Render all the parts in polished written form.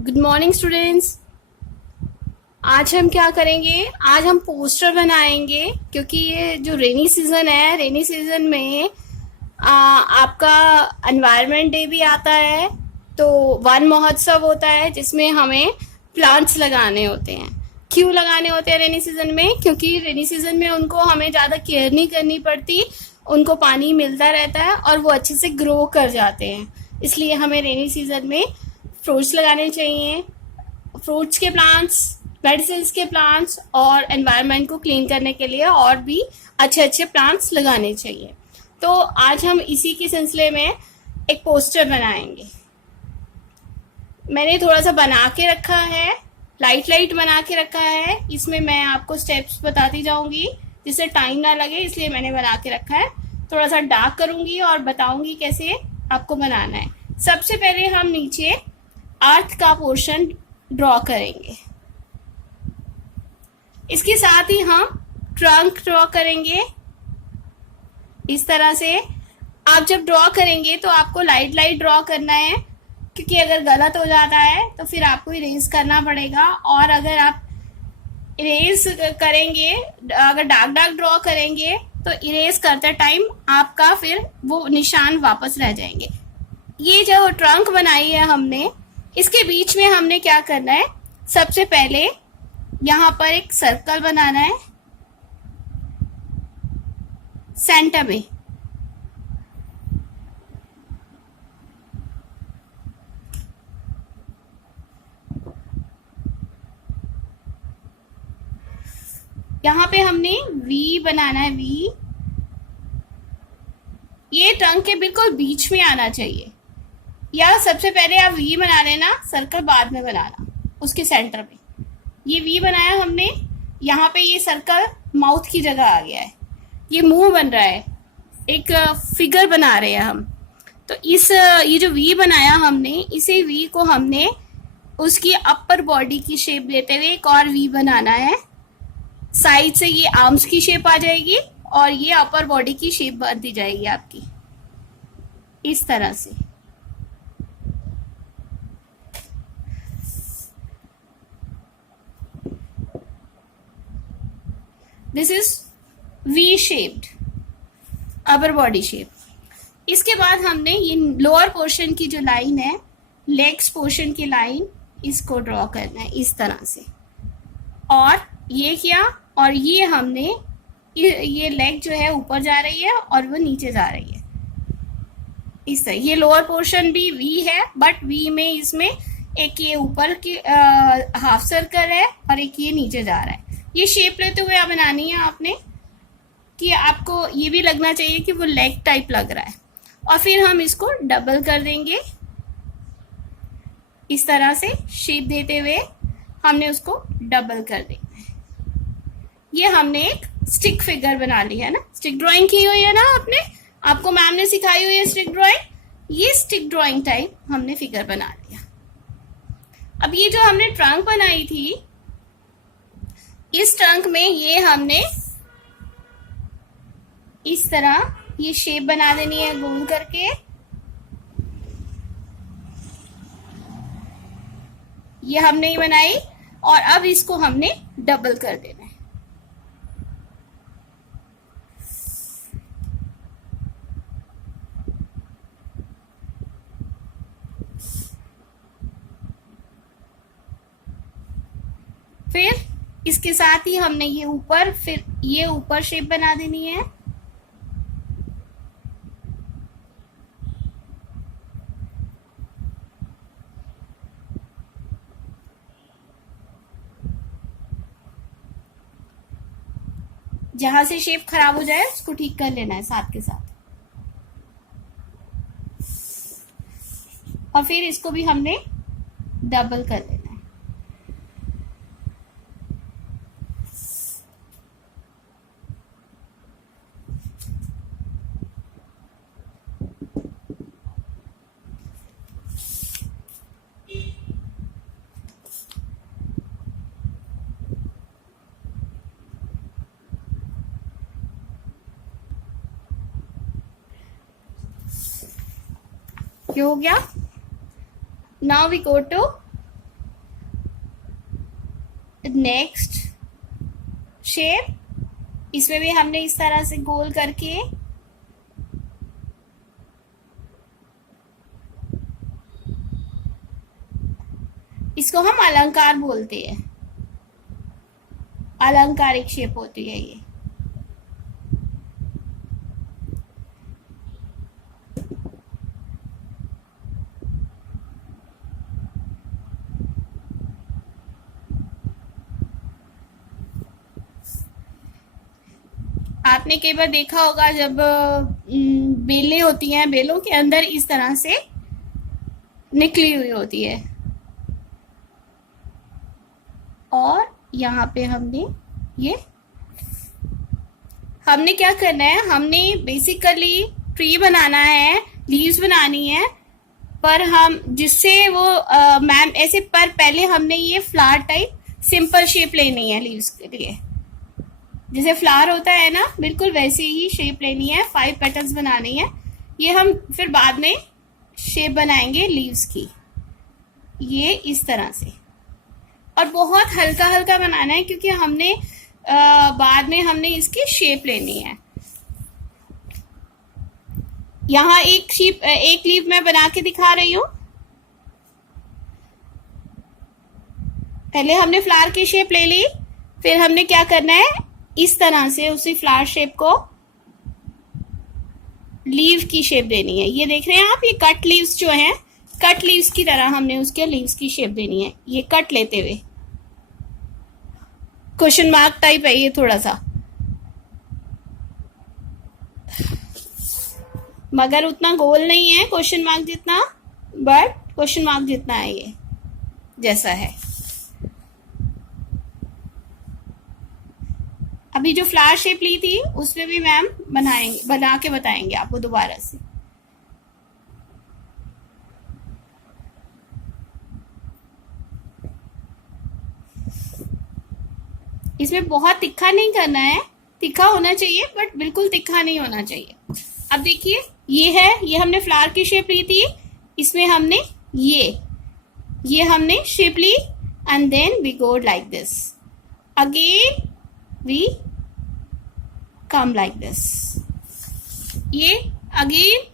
Good morning students. आज हम क्या करेंगे? आज हम पोस्टर बनाएंगे क्योंकि ये जो रेनी सीजन है, रेनी सीजन में आपका एनवायरनमेंट डे भी आता है। तो वन महोत्सव होता है जिसमें हमें प्लांट्स लगाने होते हैं। क्यों लगाने होते हैं रेनी सीजन में? क्योंकि रेनी सीजन में उनको हमें ज़्यादा केयर नहीं करनी पड़ती, उनको पानी मिलता रहता है और वो अच्छे से ग्रो कर जाते हैं। इसलिए हमें रेनी सीजन में फ्रूट्स लगाने चाहिए। फ्रूट्स के प्लांट्स, मेडिसिन के प्लांट्स और एनवायरनमेंट को क्लीन करने के लिए और भी अच्छे अच्छे प्लांट्स लगाने चाहिए। तो आज हम इसी के सिलसिले में एक पोस्टर बनाएंगे। मैंने थोड़ा सा बना के रखा है, लाइट लाइट बना के रखा है। इसमें मैं आपको स्टेप्स बताती जाऊंगी जिससे टाइम ना लगे, इसलिए मैंने बना के रखा है। थोड़ा सा डार्क करूंगी और बताऊंगी कैसे आपको बनाना है। सबसे पहले हम नीचे अर्थ का पोर्शन ड्रॉ करेंगे। इसके साथ ही हम ट्रंक ड्रॉ करेंगे। इस तरह से आप जब ड्रॉ करेंगे तो आपको लाइट लाइट ड्रॉ करना है, क्योंकि अगर गलत हो जाता है तो फिर आपको इरेज करना पड़ेगा। और अगर आप इरेज करेंगे, अगर डार्क डार्क ड्रॉ करेंगे तो इरेज करते टाइम आपका फिर वो निशान वापस रह जाएंगे। ये जो ट्रंक बनाई है हमने, इसके बीच में हमने क्या करना है? सबसे पहले यहाँ पर एक सर्कल बनाना है सेंटर में। यहाँ पे हमने वी बनाना है, वी। ये ट्रंक के बिल्कुल बीच में आना चाहिए, या सबसे पहले आप वी बना लेना, सर्कल बाद में बनाना उसके सेंटर में। ये वी बनाया हमने, यहाँ पे ये सर्कल माउथ की जगह आ गया है, ये मुंह बन रहा है, एक फिगर बना रहे हैं हम। तो ये जो वी बनाया हमने, इसे वी को हमने उसकी अपर बॉडी की शेप देते हुए एक और वी बनाना है। साइड से ये आर्म्स की शेप आ जाएगी और ये अपर बॉडी की शेप बनती जाएगी आपकी, इस तरह से। This is V shaped upper body shape. इसके बाद हमने ये लोअर पोर्शन की जो लाइन है, लेग्स पोर्शन की लाइन, इसको ड्रॉ करना है इस तरह से। और ये किया, और ये हमने ये लेग जो है ऊपर जा रही है और वो नीचे जा रही है इस तरह। ये लोअर पोर्शन भी वी है, बट वी में इसमें एक ये ऊपर की हाफ सर्कल है और एक ये नीचे जा रहा है। ये शेप लेते हुए बनानी है आपने, कि आपको ये भी लगना चाहिए कि वो लेग टाइप लग रहा है। और फिर हम इसको डबल कर देंगे इस तरह से, शेप देते हुए हमने उसको डबल कर देना है। ये हमने एक स्टिक फिगर बना ली है ना, स्टिक ड्राइंग की हुई है ना आपने, आपको मैम ने सिखाई हुई है स्टिक ड्राइंग। ये स्टिक ड्राइंग टाइप हमने फिगर बना लिया। अब ये जो हमने ट्रंक बनाई थी, इस ट्रंक में ये हमने इस तरह ये शेप बना देनी है गोल करके। ये हमने ही बनाई, और अब इसको हमने डबल कर देना है। फिर इसके साथ ही हमने ये ऊपर, फिर ये ऊपर शेप बना देनी है। जहां से शेप खराब हो जाए उसको ठीक कर लेना है साथ के साथ। और फिर इसको भी हमने डबल कर लेना है। ये हो गया। Now we go to next shape, इसमें भी हमने इस तरह से गोल करके इसको हम अलंकार बोलते हैं, अलंकारिक शेप होती है ये। आपने कई बार देखा होगा जब बेलें होती हैं, बेलों के अंदर इस तरह से निकली हुई होती है, और यहाँ पे हमने क्या करना है, हमने बेसिकली ट्री बनाना है, लीव्स बनानी है, पर हम जिससे वो मैम ऐसे, पर पहले हमने ये फ्लावर टाइप सिंपल शेप लेनी है लीव्स के लिए, जैसे फ्लावर होता है ना, बिल्कुल वैसे ही शेप लेनी है, 5 पेटल्स बनानी है। ये हम फिर बाद में शेप बनाएंगे लीव्स की, ये इस तरह से, और बहुत हल्का हल्का बनाना है क्योंकि हमने बाद में हमने इसकी शेप लेनी है। यहाँ एक लीव मैं बना के दिखा रही हूँ। पहले हमने फ्लावर की शेप ले ली, फिर हमने क्या करना है, इस तरह से उसी फ्लावर शेप को लीव की शेप देनी है। ये देख रहे हैं आप, ये कट लीव्स जो हैं, कट लीव्स की तरह हमने उसके लीव्स की शेप देनी है, ये कट लेते हुए। क्वेश्चन मार्क टाइप है ये थोड़ा सा, मगर उतना गोल नहीं है क्वेश्चन मार्क जितना, बट क्वेश्चन मार्क जितना है ये, जैसा है। अभी जो फ्लावर शेप ली थी उसमें भी मैम बना के बताएंगे आपको दोबारा से। इसमें बहुत तिखा नहीं करना है, तिखा होना चाहिए बट बिल्कुल तिखा नहीं होना चाहिए। अब देखिए ये हमने फ्लावर की शेप ली थी, इसमें हमने ये हमने शेप ली, and then we go like this, again we come like this, ये again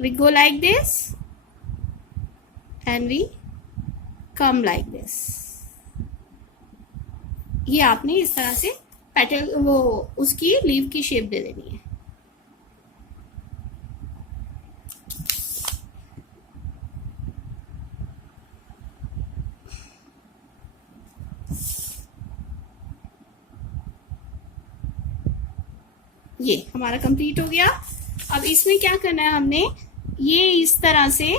we go like this and we come like this. ये आपने इस तरह से पेटल वो उसकी लीव की शेप दे देनी है। ये हमारा कंप्लीट हो गया। अब इसमें क्या करना है, हमने ये इस तरह से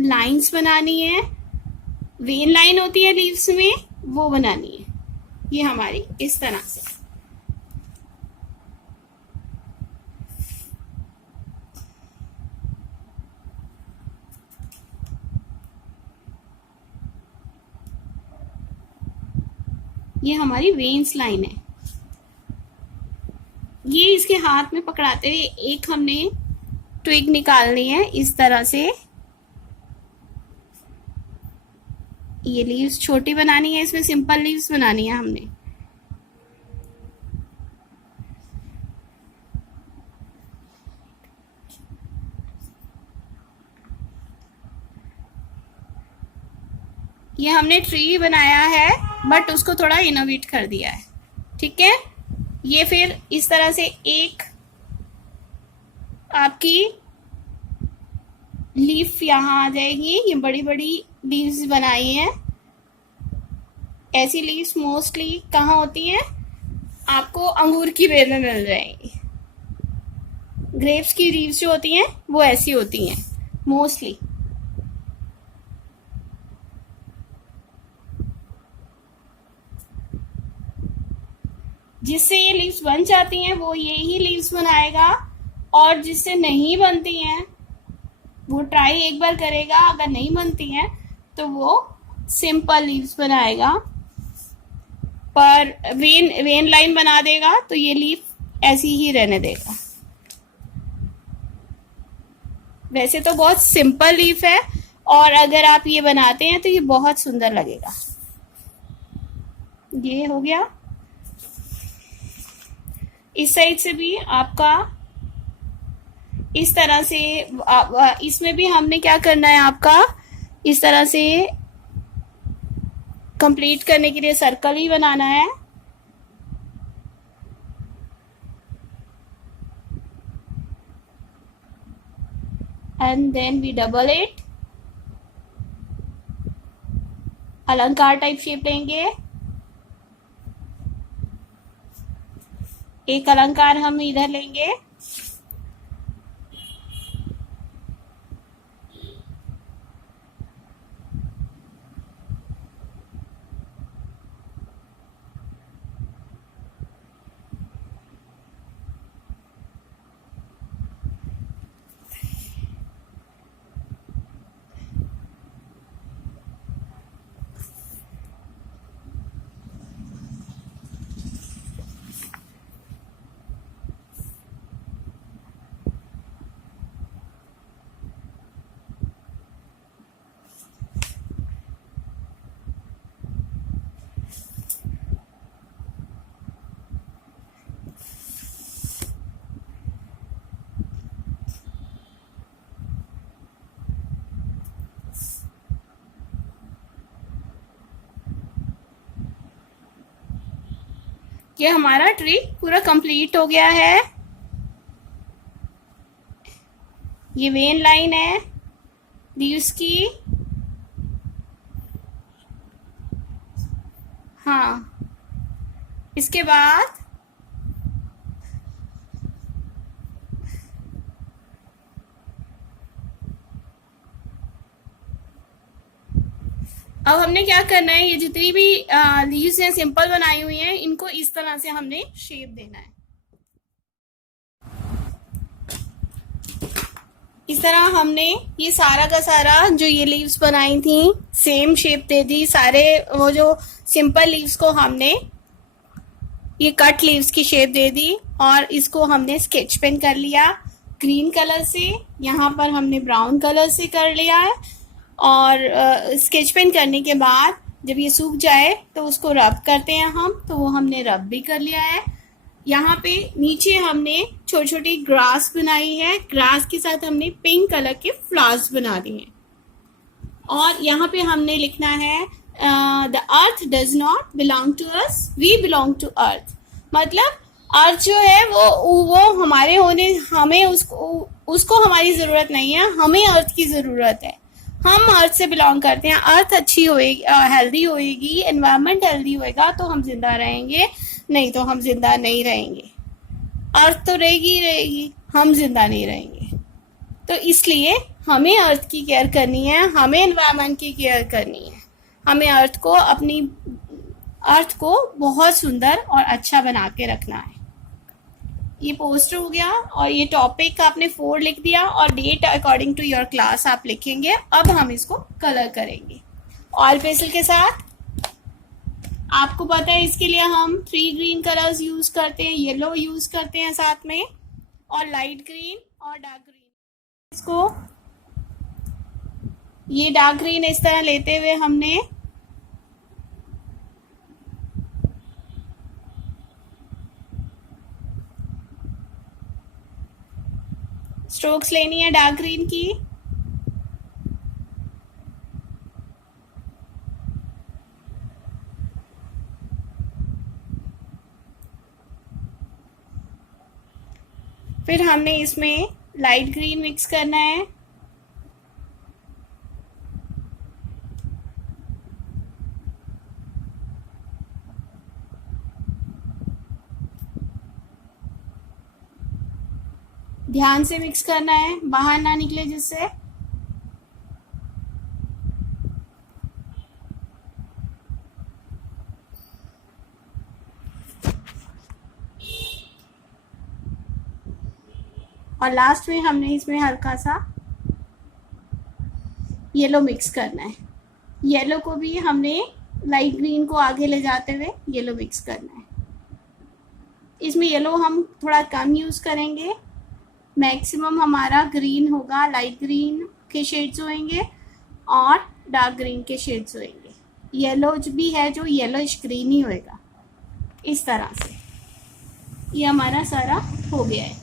लाइंस बनानी है, वेन लाइन होती है लीव्स में, वो बनानी है, ये हमारी इस तरह से। ये हमारी वेन्स लाइन है। ये इसके हाथ में पकड़ाते हुए एक हमने ट्विग निकालनी है इस तरह से। ये लीव्स छोटी बनानी है, इसमें सिंपल लीव्स बनानी है हमने। ये हमने ट्री बनाया है बट उसको थोड़ा इनोवेट कर दिया है, ठीक है। ये फिर इस तरह से एक आपकी लीफ यहाँ आ जाएगी। ये बड़ी बड़ी लीव्स बनाई हैं। ऐसी लीव्स मोस्टली कहाँ होती हैं, आपको अंगूर की बेल में मिल जाएंगी। ग्रेप्स की लीव्स जो होती हैं वो ऐसी होती हैं मोस्टली। जिससे ये लीव्स बन जाती हैं वो यही लीव्स बनाएगा, और जिससे नहीं बनती हैं वो ट्राई एक बार करेगा, अगर नहीं बनती हैं तो वो सिंपल लीव्स बनाएगा, पर वेन लाइन बना देगा तो ये लीफ ऐसी ही रहने देगा। वैसे तो बहुत सिंपल लीफ है और अगर आप ये बनाते हैं तो ये बहुत सुंदर लगेगा। ये हो गया। इस साइड से भी आपका इस तरह से इसमें भी हमने क्या करना है, आपका इस तरह से कंप्लीट करने के लिए सर्कल ही बनाना है। And then we double it, अलंकार टाइप शेप लेंगे। एक अलंकार हम इधर लेंगे, ये हमारा ट्री पूरा कंप्लीट हो गया है। ये वेन लाइन है लीव्स की। हाँ, इसके बाद अब हमने क्या करना है, ये जितनी भी लीव्स हैं सिंपल बनाई हुई हैं, इनको इस तरह से हमने शेप देना है। इस तरह हमने ये सारा का सारा जो ये लीव्स बनाई थी सेम शेप दे दी। सारे वो जो सिंपल लीव्स को हमने ये कट लीव्स की शेप दे दी और इसको हमने स्केच पेन कर लिया ग्रीन कलर से। यहाँ पर हमने ब्राउन कलर से कर लिया है और स्केच पेन करने के बाद जब ये सूख जाए तो उसको रब करते हैं हम, तो वो हमने रब भी कर लिया है। यहाँ पे नीचे हमने छोटी छोटी ग्रास बनाई है, ग्रास के साथ हमने पिंक कलर के फ्लावर्स बना दिए हैं। और यहाँ पे हमने लिखना है the earth does not belong to us, we belong to earth. मतलब अर्थ जो है वो हमारे होने, हमें उसको हमारी ज़रूरत नहीं है, हमें अर्थ की ज़रूरत है। हम अर्थ से बिलोंग करते हैं। अर्थ अच्छी होएगी, हेल्दी होएगी, एनवायरनमेंट हेल्दी होएगा तो हम जिंदा रहेंगे, नहीं तो हम जिंदा नहीं रहेंगे। अर्थ तो रहेगी, हम जिंदा नहीं रहेंगे। तो इसलिए हमें अर्थ की केयर करनी है, हमें एनवायरनमेंट की केयर करनी है, हमें अर्थ को बहुत सुंदर और अच्छा बना के रखना है। ये पोस्टर हो गया और ये टॉपिक आपने 4 लिख दिया और date according to your class आप लिखेंगे। अब हम इसको कलर करेंगे ऑयल पेंसिल के साथ। आपको पता है इसके लिए हम 3 ग्रीन कलर्स यूज करते हैं, येलो यूज करते हैं साथ में, और लाइट ग्रीन और डार्क ग्रीन। इसको ये डार्क ग्रीन इस तरह लेते हुए हमने स्ट्रोक्स लेनी है डार्क ग्रीन की। फिर हमने इसमें लाइट ग्रीन मिक्स करना है। ध्यान से मिक्स करना है, बाहर ना निकले जिससे। और लास्ट में हमने इसमें हल्का सा येलो मिक्स करना है। येलो को भी हमने लाइट ग्रीन को आगे ले जाते हुए येलो मिक्स करना है। इसमें येलो हम थोड़ा कम यूज़ करेंगे, मैक्सिमम हमारा ग्रीन होगा, लाइट ग्रीन के शेड्स होंगे और डार्क ग्रीन के शेड्स होंगे। येलो भी है जो येलोइश ग्रीन ही होएगा। इस तरह से ये हमारा सारा हो गया है।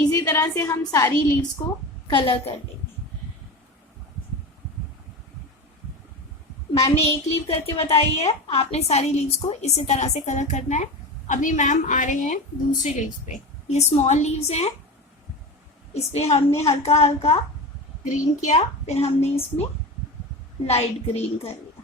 इसी तरह से हम सारी लीव्स को कलर कर लेंगे। मैम ने एक लीव करके बताई है, आपने सारी लीव्स को इसी तरह से कलर करना है। अभी मैम आ रहे हैं दूसरी लीव्स पे। ये स्मॉल लीव्स हैं, इस पे हमने हल्का हल्का ग्रीन किया, फिर हमने इसमें लाइट ग्रीन कर लिया,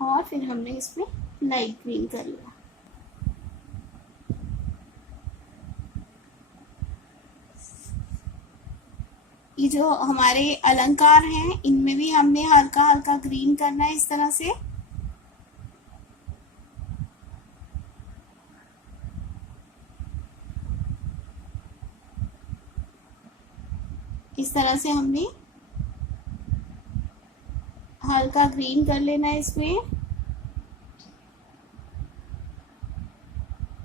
और फिर हमने इसमें लाइट ग्रीन कर लिया। ये जो हमारे अलंकार हैं इनमें भी हमने हल्का हल्का ग्रीन करना है, इस तरह से। इस तरह से हमने हल्का ग्रीन कर लेना है इसमें,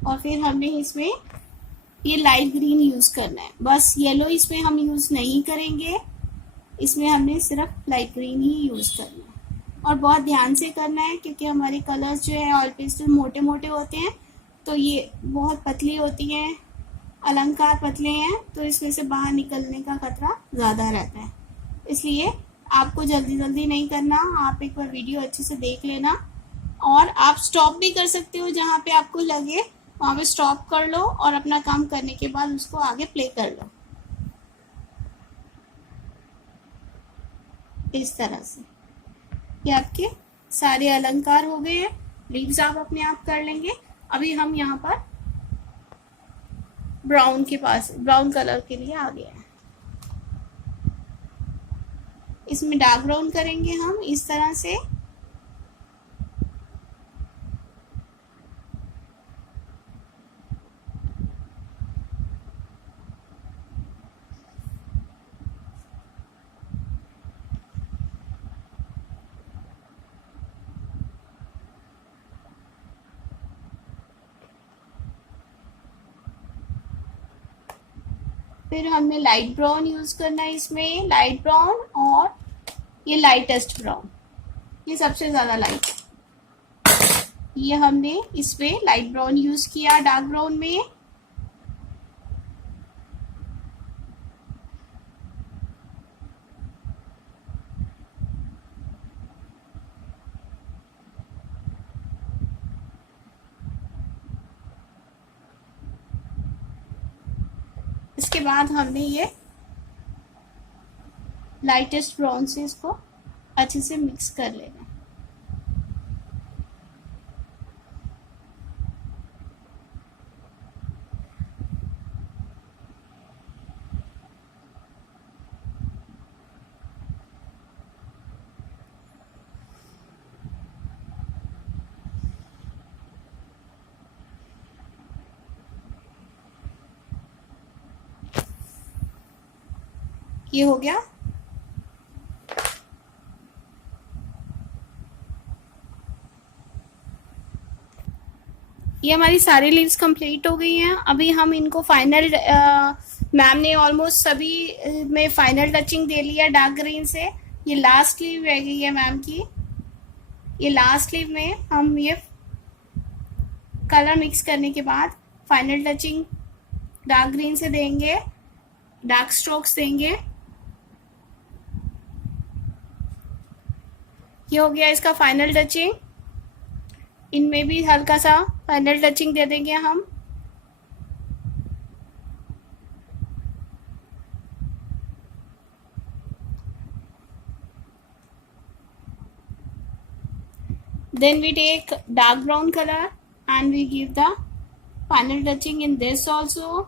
और फिर हमने इसमें ये लाइट ग्रीन यूज करना है। बस येलो इसमें हम यूज नहीं करेंगे, इसमें हमने सिर्फ लाइट ग्रीन ही यूज करना है, और बहुत ध्यान से करना है क्योंकि हमारे कलर्स जो है ऑयल पेस्टल मोटे मोटे होते हैं, तो ये बहुत पतली होती हैं, अलंकार पतले हैं, तो इसमें से बाहर निकलने का खतरा ज़्यादा रहता है। इसलिए आपको जल्दी जल्दी नहीं करना, आप एक बार वीडियो अच्छे से देख लेना, और आप स्टॉप भी कर सकते हो, जहाँ पे आपको लगे वहाँ पे स्टॉप कर लो और अपना काम करने के बाद उसको आगे प्ले कर लो। इस तरह से ये आपके सारे अलंकार हो गए हैं। लीव्स आप अपने आप कर लेंगे। अभी हम यहाँ पर ब्राउन के पास, ब्राउन कलर के लिए आ गया है। इसमें डार्क ब्राउन करेंगे हम इस तरह से। फिर हमने लाइट ब्राउन यूज करना है इसमें, लाइट ब्राउन और ये लाइटेस्ट ब्राउन, ये सबसे ज्यादा लाइट है। ये हमने इसमें लाइट ब्राउन यूज किया डार्क ब्राउन में। इसके बाद हमने ये लाइटेस्ट ब्राउन से इसको अच्छे से मिक्स कर लेना। ये हो गया। ये हमारी सारी लीव्स कंप्लीट हो गई हैं। अभी हम इनको फाइनल, मैम ने ऑलमोस्ट सभी में फाइनल टचिंग दे लिया डार्क ग्रीन से। ये लास्ट लीव रह गई है मैम की। ये लास्ट लीव में हम ये कलर मिक्स करने के बाद फाइनल टचिंग डार्क ग्रीन से देंगे, डार्क स्ट्रोक्स देंगे। ये हो गया इसका फाइनल टचिंग। इनमें भी हल्का सा फाइनल टचिंग दे देंगे हम। Then we take dark brown color and we give the final touching in this also.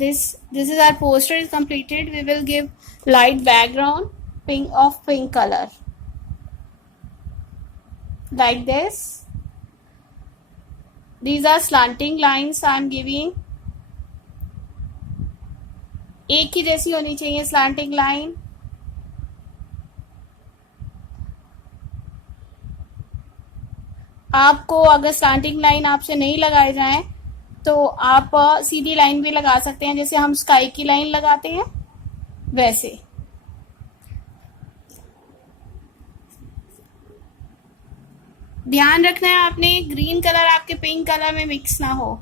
this is our poster is completed. We will give light background pink color like this. These are slanting lines I am giving. एक ही जैसी होनी चाहिए slanting line. आपको अगर slanting line आपसे नहीं लगाए जाए तो आप सीधी लाइन भी लगा सकते हैं, जैसे हम स्काई की लाइन लगाते हैं वैसे. ध्यान रखना है आपने ग्रीन कलर आपके पिंक कलर में मिक्स ना हो.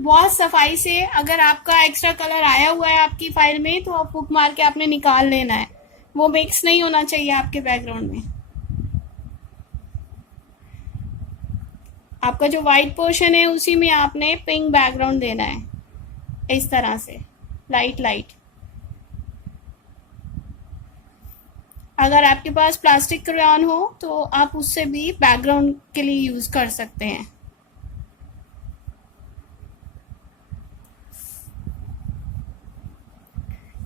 बहुत सफाई से, अगर आपका एक्स्ट्रा कलर आया हुआ है आपकी फाइल में तो आप बुक मार के आपने निकाल लेना है. वो मिक्स नहीं होना चाहिए आपके बैकग्राउंड में. आपका जो वाइट पोर्शन है उसी में आपने पिंक बैकग्राउंड देना है, इस तरह से लाइट लाइट. अगर आपके पास प्लास्टिक क्रेयॉन हो तो आप उससे भी बैकग्राउंड के लिए यूज कर सकते हैं.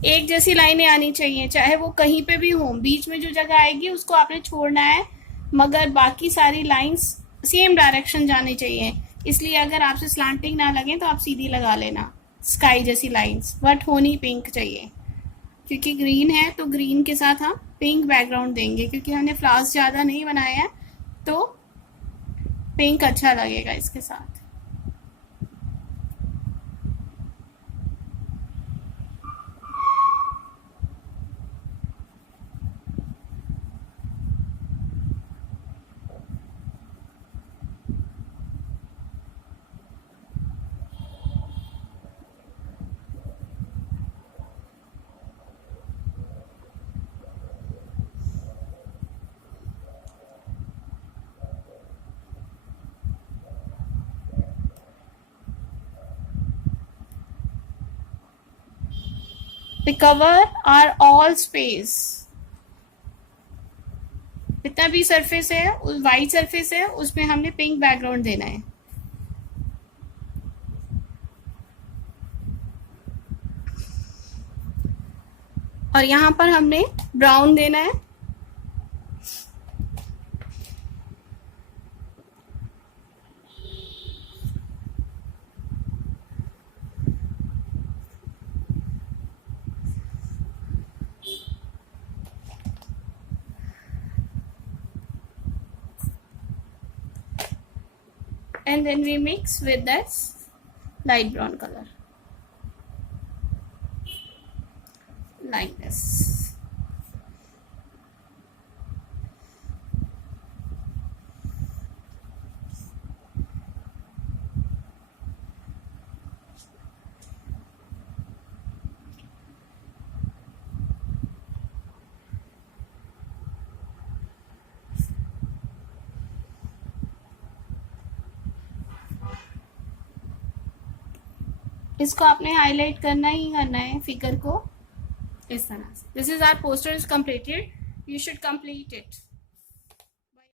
एक जैसी लाइनें आनी चाहिए, चाहे वो कहीं पे भी हो. बीच में जो जगह आएगी उसको आपने छोड़ना है, मगर बाकी सारी लाइंस सेम डायरेक्शन जानी चाहिए. इसलिए अगर आपसे स्लांटिंग ना लगे तो आप सीधी लगा लेना स्काई जैसी लाइंस, बट होनी पिंक चाहिए. क्योंकि ग्रीन है तो ग्रीन के साथ हम पिंक बैकग्राउंड देंगे, क्योंकि हमने फ्लावर्स ज़्यादा नहीं बनाए हैं तो पिंक अच्छा लगेगा इसके साथ. The cover are all space. जितना भी सरफेस है, उस वाइट सरफेस है, उसमें हमने पिंक बैकग्राउंड देना है. और यहाँ पर हमने ब्राउन देना है. And then we mix with this light brown color like this. इसको आपने हाईलाइट करना ही करना है फिगर को इस तरह से. This is our poster is completed. You should complete it.